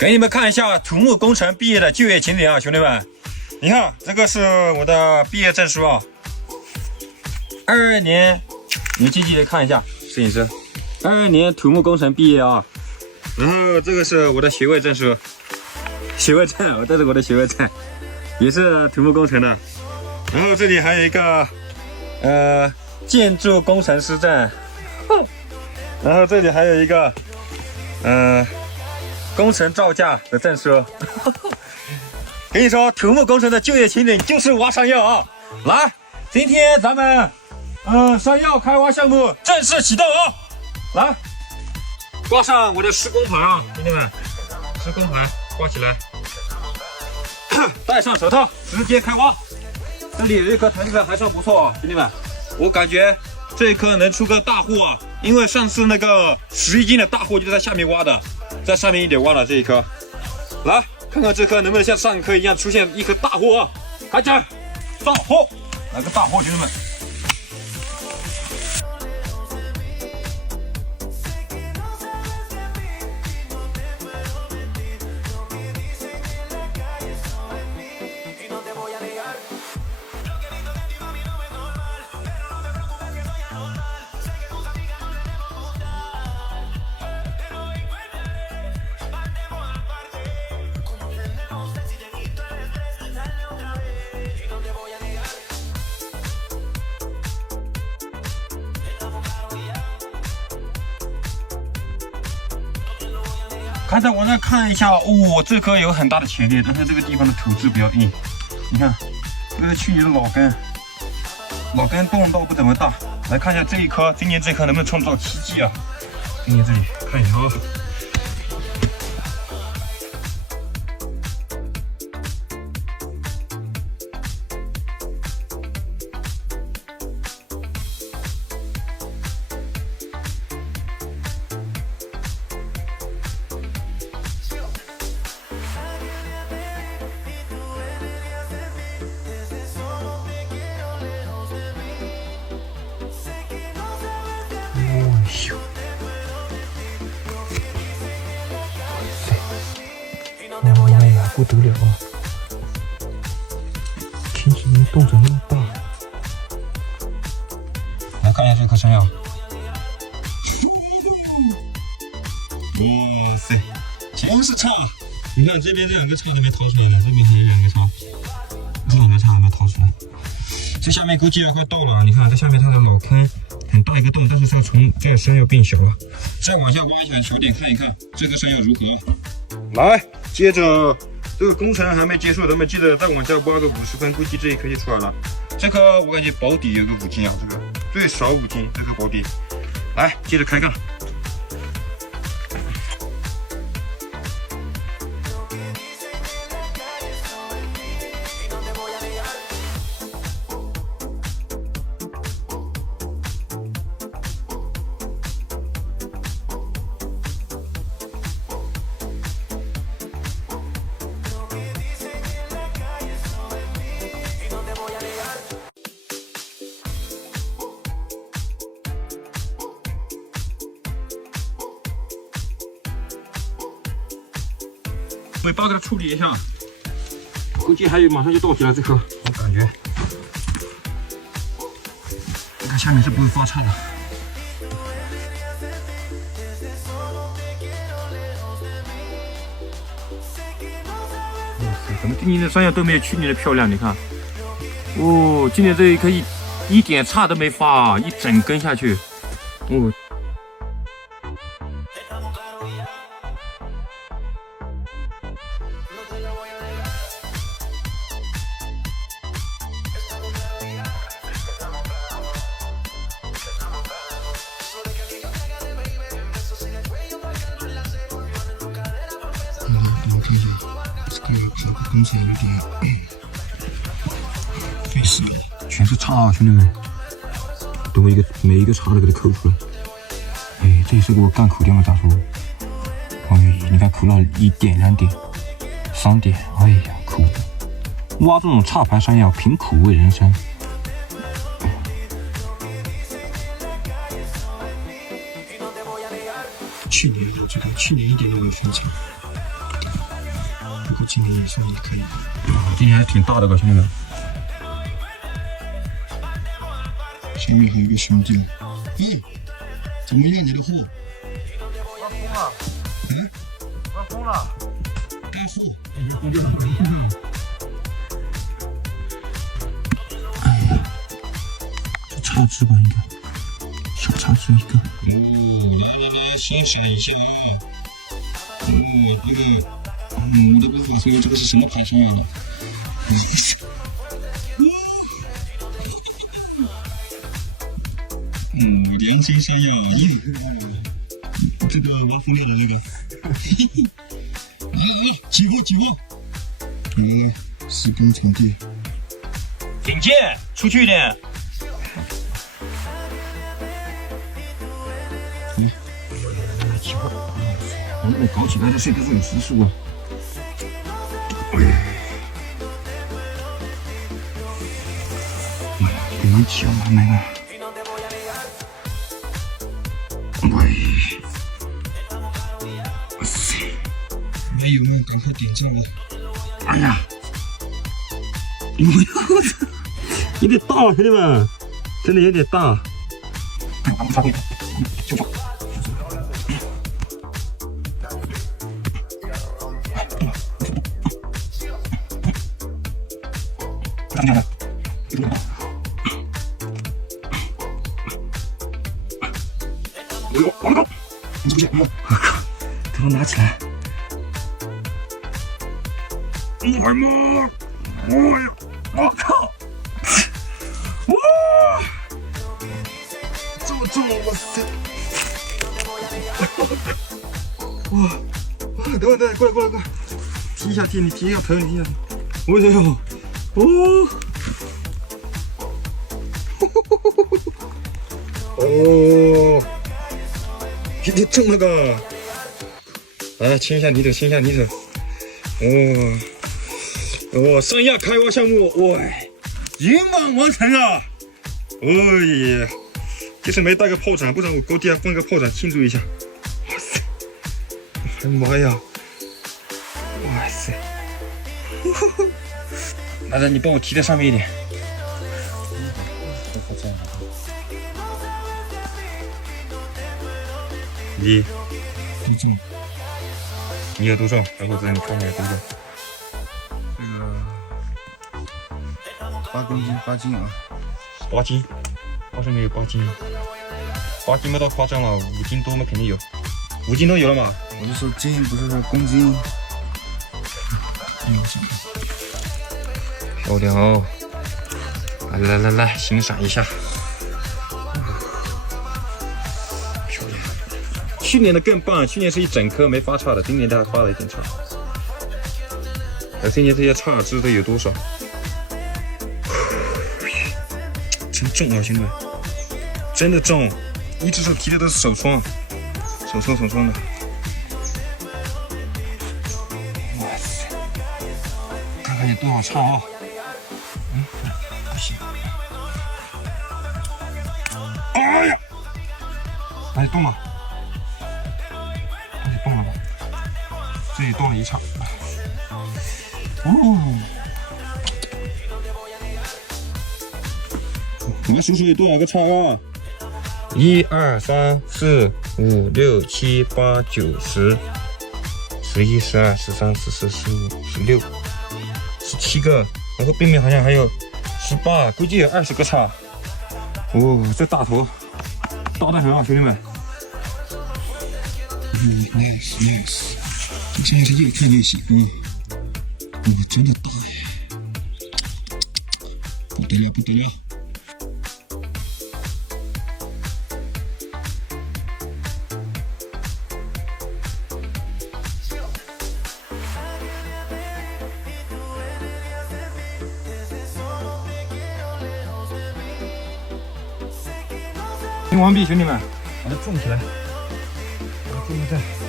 给你们看一下土木工程毕业的就业情景啊，兄弟们，你看这个是我的毕业证书啊，22年，你们积极的看一下，摄影师，22年土木工程毕业啊，然后这个是我的学位证书，学位证，这是我的学位证，也是土木工程的，然后这里还有一个建筑工程师证，然后这里还有一个工程造价的证书。跟你说，土木工程的就业前景就是挖山药啊！来，今天咱们山药开挖项目正式启动啊！来，挂上我的施工牌啊，兄弟们，施工牌挂起来，戴上手套，直接开挖。这里有一颗藤子还算不错啊，兄弟们，我感觉这一颗能出个大货啊，因为上次那个11斤的大货就在下面挖的，在上面一点挖了这一颗。来看看这颗能不能像上一颗一样出现一颗大货啊！开始造货，来个大货，兄弟们！刚才我在看一下，这颗有很大的潜力，但是这个地方的土质比较硬。你看，这是去年的老根洞倒不怎么大。来看一下这一颗，今年这颗能不能创造奇迹啊？今年这里看一下啊。哎呀，不得了啊！天气能冻成那么大。来看一下这颗山药。哇塞，全是叉！你看这边这两个叉都没掏出来呢，这边还有两个叉，这两个叉都没掏出来。这下面估计要快到了，你看这下面它的老坑很大一个洞，但是它从这山药变小了。再往下挖一小点看一看这颗山药如何。来，接着这个工程还没结束，咱们记得再往下挖个50分，估计这一颗就出来了。这颗我感觉保底有个5斤啊，这个最少5斤，这颗保底。来，接着开干。尾巴给它处理一下，估计还有马上就到底了。这颗我感觉，你看下面是不会发叉的。哇塞，怎么今年的山药都没有去年的漂亮？你看，今年这一颗一点叉都没发，一整根下去，工程有点费事，全是叉啊，兄弟们！等我每一个叉都给它抠出来。哎，这也是给我干苦掉了，咋说？哎，你看苦了1点、2点、3点，哎呀，苦的！挖这种叉盘山药，凭苦为人生。去年有这个，去年1点都没有分成。不过今年也算也可以。今年还挺大的个，兄弟们。前面还有一个兄弟。咦，怎么样你的货？挖空了。嗯？挖空了。带货。哎呀，这插枝吧，应该小插枝一个。哦，来，欣赏一下啊。哦，这个，我都不知道说这个是什么牌上的。良心山药，这个挖风料的这个，起货！施工场地，警戒，出去一点。起货！我搞起来的这个是有时速啊！没起啊，妹妹。哇塞！还有没有？赶快点赞哦！哎呀！我操！有点大，兄弟们，真的有点大。就放。我靠！我靠！给我拿起来！哎妈！哎呀！我靠！哇！这么重！哇塞！哇！等会，过来！提一下，你提一下头，你提一下头。哎呦！哦！有点重那个。来，牵一下你手。三亚开挖项目，哇，圆满完成啊！哎呀，就是没带个炮仗，不然我高地下放个炮仗庆祝一下。哇塞！哎妈呀！哇塞！来，你帮我提在上面一点。你重，你有多重？小伙子，你看你有多重？这个8公斤，8斤啊！8斤，好像没有8斤，8斤没到夸张了，5斤多嘛肯定有，5斤都有了嘛。我就说斤，不是说公斤。漂亮哦！来，欣赏一下。漂亮。去年的更棒，去年是一整颗没发叉的，今年它还发了一点叉。今年这些叉枝都有多少？真重啊，兄弟们，真的重！一只手提的都是手冲的。哇塞！看看有多少叉啊！不行。哎呀！哎，动了。动了吧？这里动了一叉。哦。我们数数有多少个叉啊？1、2、3、4、5、6、7、8、9、10、11、12、13、14、15、16、17个。然后背面好像还有18，估计有20个叉。哦，这大头大得很啊，兄弟们。nice， 这真是越看越喜欢。真的大呀！不得了！清完毕，兄弟们，把它种起来，把它种在。